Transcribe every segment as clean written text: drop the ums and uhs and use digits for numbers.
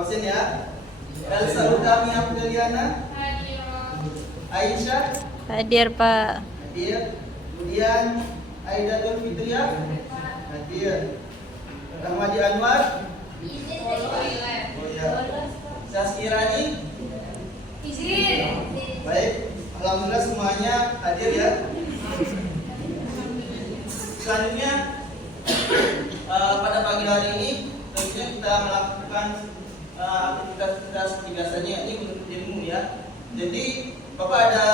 absen ya. Elsa Utami Abdeliana. Aisyah. Hadir Pak. Hadir. Kemudian Aidatul Fitria. Hadir. Rahmadi Anwar. Oh ya. Saskirani. Izin. Baik, alhamdulillah semuanya hadir ya. Selanjutnya pada pagi hari ini tentunya kita melakukan aktivitas biasanya ini menuntut ilmu ya. Jadi Bapak ada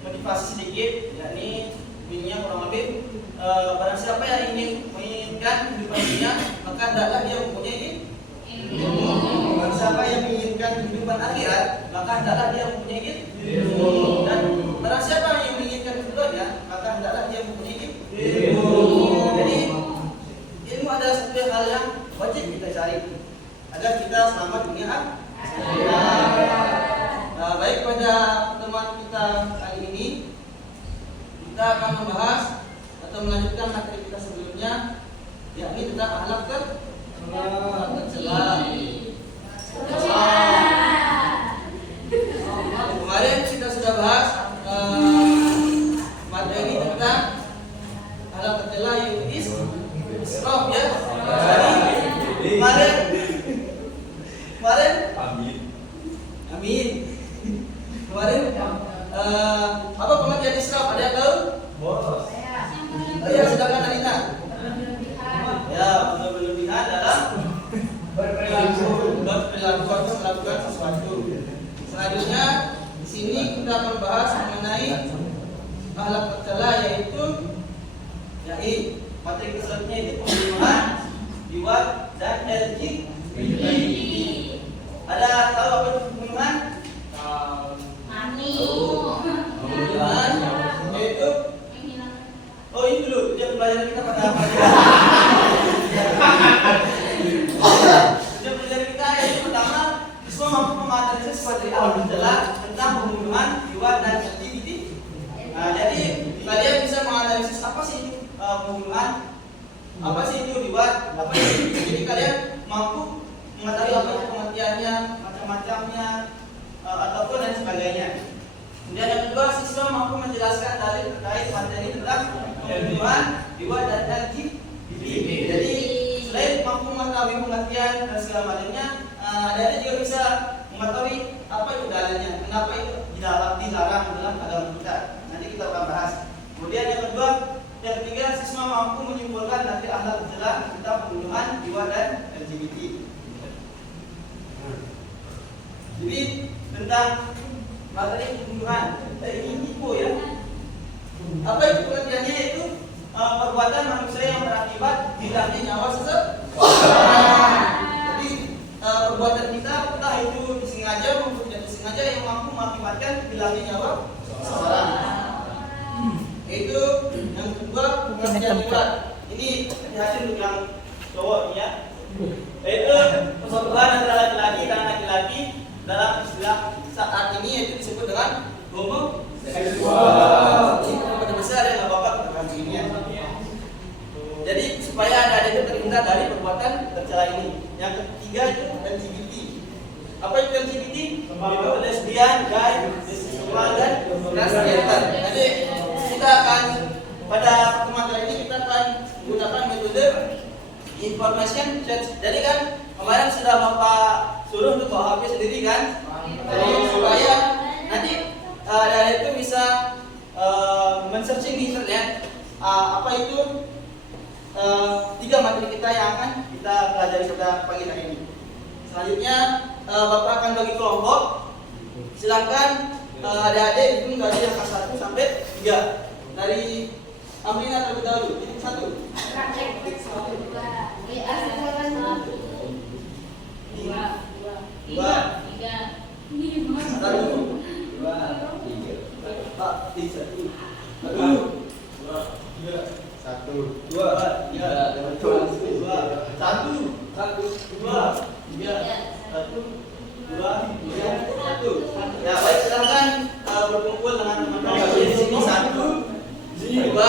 motivasi sedikit, yakni bunyinya kurang lebih barang siapa yang menginginkan kehidupan dunia maka hendaklah dia mempunyai ilmu. Barang siapa yang menginginkan kehidupan akhirat maka hendaklah dia mempunyai ilmu. Dan barang siapa yang menginginkan keduanya maka hendaklah dia mempunyai ilmu. Jadi ilmu adalah satu hal yang wajib kita cari agar kita selamat dunia akhirat. Nah, baik, pada pertemuan kita kali ini kita akan membahas atau melanjutkan materi kita sebelumnya, yakni tentang akhlak tercela. Kemarin kita sudah bahas materi tentang akhlak tercela yaitu israf ya. Jadi kemarin amin. Kemarin apa pengertian israf? Ada yang tahu? Oh ya, silakan Alina. Ya, berlebihan dalam berperilaku atau melakukan sesuatu. Selanjutnya di sini kita akan bahas mengenai akhlak tercela yaitu materi selanjutnya itu pembunuhan, liwat dan LGBT. Ada tahu apa itu pembunuhan? Pembunuhan yaitu ini dulu ujian pelajaran kita pada ujian pelajaran kita yaitu pertama semua mampu menganalisis materi awal tercela tentang pembunuhan, liwat dan LGBT. Nah, jadi kalian bisa menganalisis apa sih itu pembunuhan, apa sih itu liwat, apa sih itu. Jadi kalian mampu mengetahui apa itu pengertiannya, macam-macamnya ataupun dan sebagainya. Kemudian yang kedua, siswa mampu menjelaskan dalil terkait materi tentang pembunuhan, liwat dan LGBT. Jadi selain mampu mengetahui pengertian dan segala macamnya, ada juga bisa mengetahui apa itu dalilnya, kenapa itu dilarang dalam agama kita. Nanti kita akan bahas. Kemudian yang ketiga, siswa mampu menyimpulkan dari akhlak tercela tentang pembunuhan, liwat dan LGBT. Jadi tentang materi pembunuhan, ini info ya. Apa itu pengertiannya? Itu perbuatan manusia yang berakibat hilangnya nyawa seseorang. Jadi perbuatan kita entah itu disengaja maupun tidak disengaja yang mampu mengakibatkan hilangnya nyawa seseorang. Itu yang kedua, pengertian liwat. Ini hati-hati untuk yang cowok ya. Yaitu persatuan antara laki-laki dan laki-laki dalam istilah saat ini yaitu disebut dengan homoseksual. Ini pada besar ya, nggak apa-apa kita ini ya. Jadi supaya ada itu terhindar dari perbuatan tercela ini. Yang ketiga itu LGBT. Apa itu LGBT? Itu lesbian, gay, biseksual dan transgender. Jadi kita akan pada pertemuan kali ini kita akan menggunakan metode information search. Jadi kan kemarin sudah Bapak suruh untuk bawa HP sendiri kan? Jadi supaya nanti dari itu bisa men-searching di internet apa itu 3 materi kita yang akan kita pelajari pada pagi hari ini. Selanjutnya Bapak akan bagi kelompok. Silakan adik-adik itu dari angka 1 sampai 3. Dari Amrina terlebih dahulu. Ini 1. Ya baik, silakan berkumpul dengan teman-teman di sini 1, 2, 3.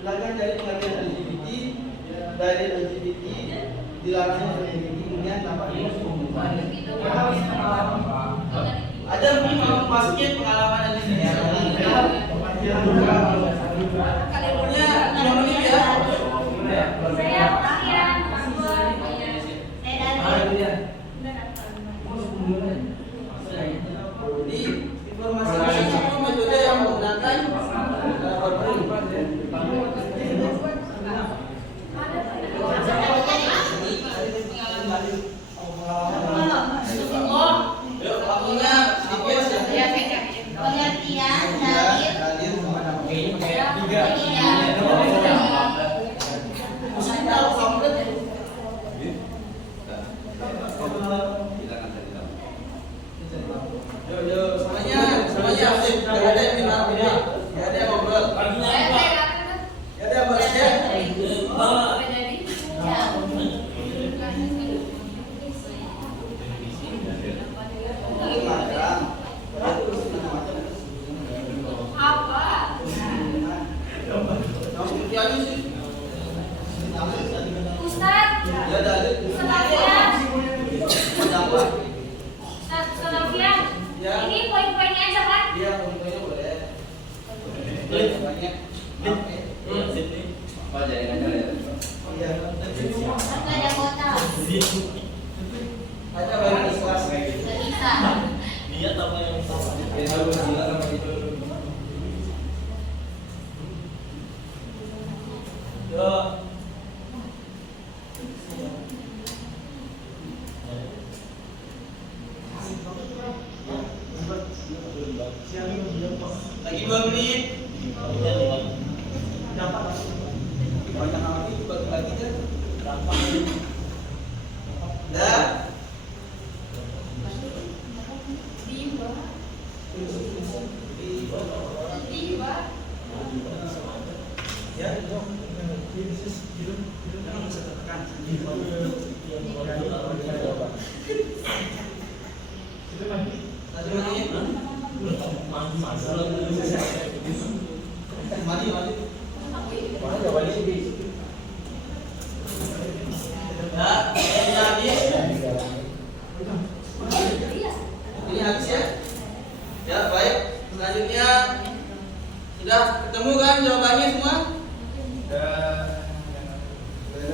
silakan cari pengajian LGBT, dari LGBT, dilarangnya LGBT, kemudian tanpa ada masuknya pengalaman LGBT. Kalian punya 5 menit ya. Saya Marian, Jadi informasi itu metode yang menggunakan waktunya sedikit ya. pengertian dalil Semuanya aktif. Gak ada yang minta video, gak ada yang ngobrol. Gak ada yang bahas ya. Ustaz, Ya dalil. ini poin-poinnya aja kan? Iya, pokoknya boleh. Banyak. Oh, jadi ngajar ya? Iya. Ada kota. Ada banyak kelas. Bisa. Dia tahu yang sama. Dia harus gila sama itu. Yo. Lagi 2 menit. Dapat. Banyak lagi bagi lagi aja. Dapat. Dah. Ya, jangan bisa tertekan. Satu menit. Mari. Ya, ini habis. Ini habis ya. Ya, baik. Selanjutnya sudah ketemu kan jawabannya semua?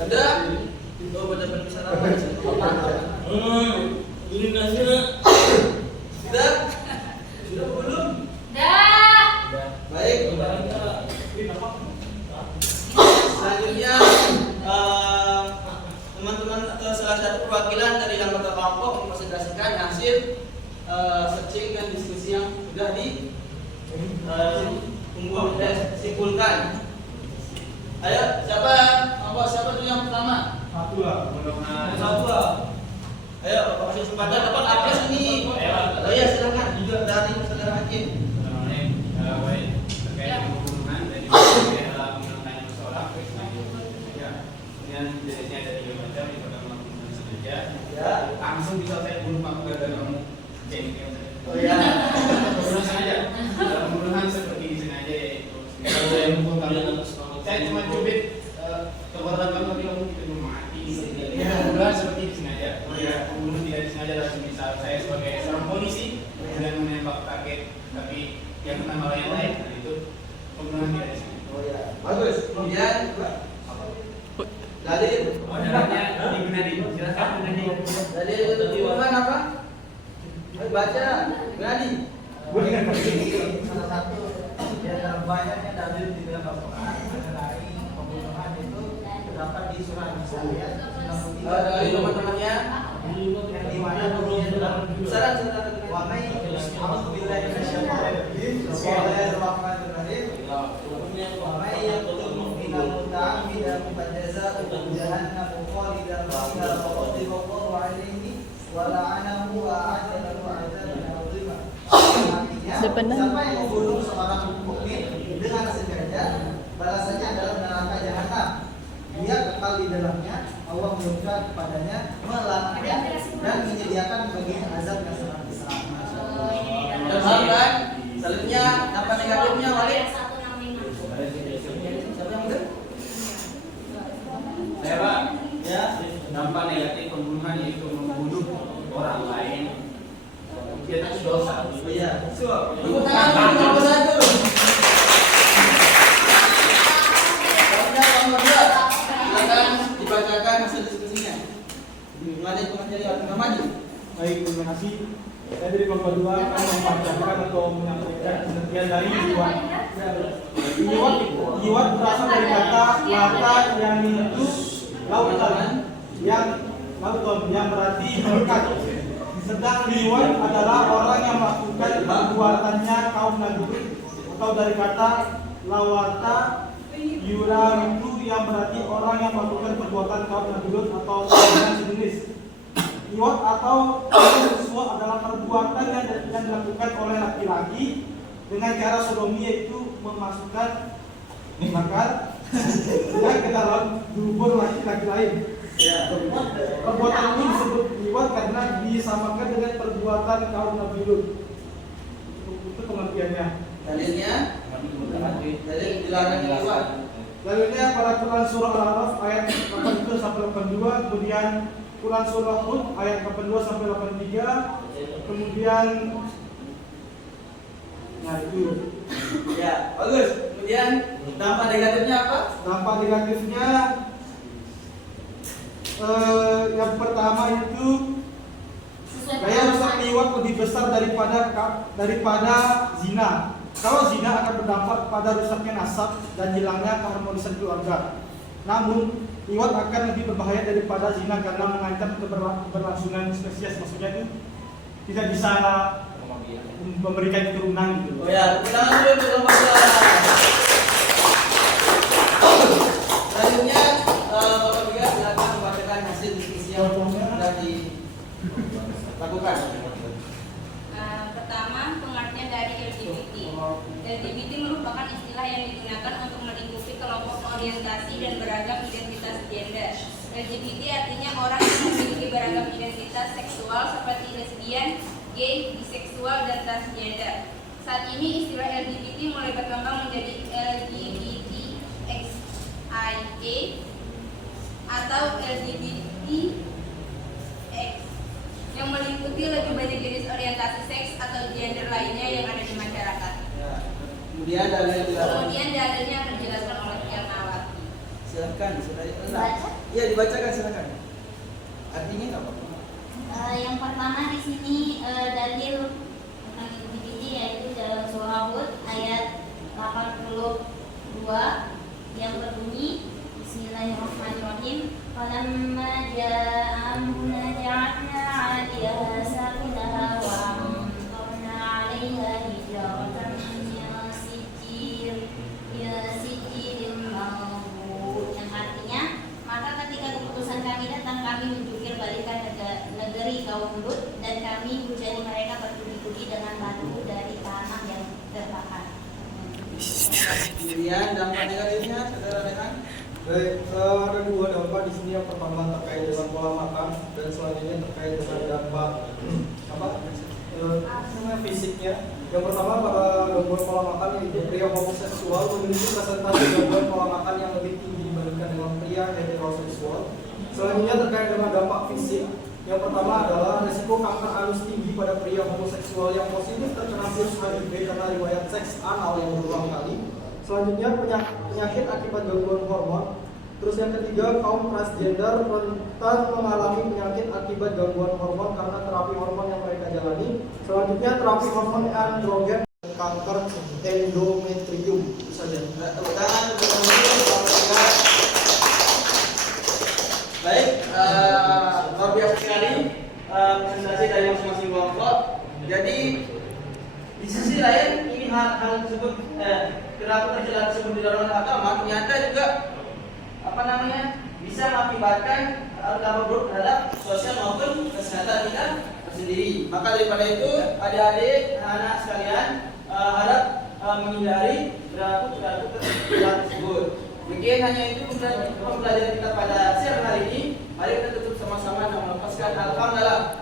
Sudah? Oh, benar-benar sarapan. Ini nasinya. Sudah? Sudah belum? Dah. Baik. Selanjutnya teman-teman atau salah satu perwakilan dari anggota kelompok mempresentasikan hasil searching dan diskusi yang sudah simpulkan. Ayo, siapa dulu yang pertama? Satu lah. Ayo, Bapak Supada dapat akses ini. Oh iya, silakan. Juga dari saudara Hakim. Ya. Langsung bisa saya bunuh aku gara-gara kamu ceng. Oh ya. Pembunuhan sengaja. Pembunuhan seperti disengaja yaitu. Saya mukul kalian. Saya cuma cubit kekuatan kamu tapi kamu kita belum mati. Pembunuhan seperti disengaja. Pembunuh tidak disengaja langsung misal saya sebagai seorang polisi dan menembak target tapi yang kena malah yang lain. Nah, itu pembunuhan tidak disengaja. Oh ya. Bagus. Kemudian Dalil. Silakan Gunadi. Dalil untuk pembunuhan apa? Ayo baca. Gunadi. Salah satu di antara banyaknya dalil di dalam Al-Quran mengenai pembunuhan itu terdapat di surah Nisa ayat 93. Dari teman-temannya. Yang di mana bunyinya dalam Saran. wa may a'udzubillahi minasyaitonir rajim. Bismillahirrahmanirrahim. Wa may yaqtul mu'mina muta'ammidan fajazaohu jahannam khalidan fiha wa ghadiba Allahu 'alaihi wa la'anahu wa a'adda lahu 'adzaban 'azima. Artinya, siapa yang membunuh seorang mukmin dengan sengaja, balasannya adalah neraka jahanam. Dia kekal di dalamnya. Allah murka kepadanya, melaknatnya dan menyediakan baginya azab yang sangat besar. Paham kan? Selanjutnya apa negatifnya Walid? Satu 65. Siapa yang Baik, terima kasih. Saya dari kelompok 2 akan membacakan atau menyampaikan pengertian dari liwat. Liwat berasal dari kata lata yang itu lautan yang berarti berkat. Sedang liwat adalah orang yang melakukan perbuatannya kaum Nabi, atau dari kata lawata yuramitu yang berarti orang yang melakukan perbuatan kaum Nabi Lut atau dengan sejenis. Liwat atau seksual adalah perbuatan yang dilakukan oleh laki-laki dengan cara sodomi, yaitu memasukkan makan yang ke dalam dubur laki-laki lain. Perbuatan ini disebut liwat karena disamakan dengan perbuatan kaum Nabi Lut. Itu pengertiannya. Dalilnya dalil dilarang liwat. Dalilnya pada Quran surah Al-Araf ayat 82 sampai 82, kemudian Quran surah Hud ayat 82 sampai 83, kemudian itu. Ya, bagus. Kemudian dampak negatifnya apa? Dampak negatifnya yang pertama itu daya rusak liwat lebih besar daripada zina. Kalau zina akan berdampak pada rusaknya nasab dan hilangnya keharmonisan keluarga. Namun liwat akan lebih berbahaya daripada zina karena mengancam keberlangsungan spesies. Maksudnya itu tidak bisa memberikan keturunan gitu. Oh ya, tangan dulu untuk kelompok 2. Selanjutnya Bapak Biga silakan membacakan hasil diskusi yang sudah dilakukan. Pertama, pengertian dari LGBT. LGBT merupakan istilah yang digunakan untuk melingkupi kelompok orientasi dan beragam identitas gender. LGBT artinya orang yang memiliki beragam identitas seksual seperti lesbian, gay, biseksual, dan transgender. Saat ini istilah LGBT mulai berkembang menjadi LGBTQIA atau LGBTX yang meliputi lebih banyak jenis orientasi seks atau gender lainnya yang ada di masyarakat. Ya. Kemudian Dalilnya akan dijelaskan oleh Kian Nawati. Silakan, Baca? Iya, dibacakan silakan. Artinya nggak apa-apa. Yang pertama di sini dalil tentang LGBT yaitu dalam surah Hud ayat 82 yang berbunyi Bismillahirrahmanirrahim. Falamma ja'a amruna ja'alna 'aliyaha safilaha wa amtarna 'alaiha hijaratan min sijilin manbud, yang artinya maka ketika keputusan kami datang, kami menjungkir balikan negeri kaum Lut dan kami hujani mereka bertubi-tubi dengan batu dari tanah yang terbakar. Kemudian dampak negatifnya, saudara rekan. Baik, ada dua dampak di sini. Yang pertama terkait dengan pola makan dan selanjutnya terkait dengan dampak fisiknya. Yang pertama pada gangguan pola makan, yaitu pria homoseksual memiliki presentasi gangguan pola makan yang lebih tinggi dibandingkan dengan pria heteroseksual. Selanjutnya terkait dengan dampak fisik. Yang pertama adalah risiko kanker anus tinggi pada pria homoseksual yang positif terkena virus HIV karena riwayat seks anal yang berulang kali. Selanjutnya penyakit akibat gangguan hormon. Terus yang ketiga, kaum transgender rentan mengalami penyakit akibat gangguan hormon karena terapi hormon yang mereka jalani. Selanjutnya terapi hormon androgen dan kanker endometrium. Itu saja. Tepuk tangan untuk teman-teman. Baik, luar biasa sekali presentasi dari masing-masing kelompok. Jadi di sisi lain ini hal tersebut kenapa terjelas tersebut di dalam agama ternyata juga bisa mengakibatkan dampak buruk terhadap sosial maupun kesehatan kita sendiri. Maka daripada itu adik-adik, anak-anak sekalian harap menghindari perilaku tersebut. Mungkin hanya itu pembelajaran kita pada siang hari ini. Mari kita tutup sama-sama dan melepaskan alhamdulillah.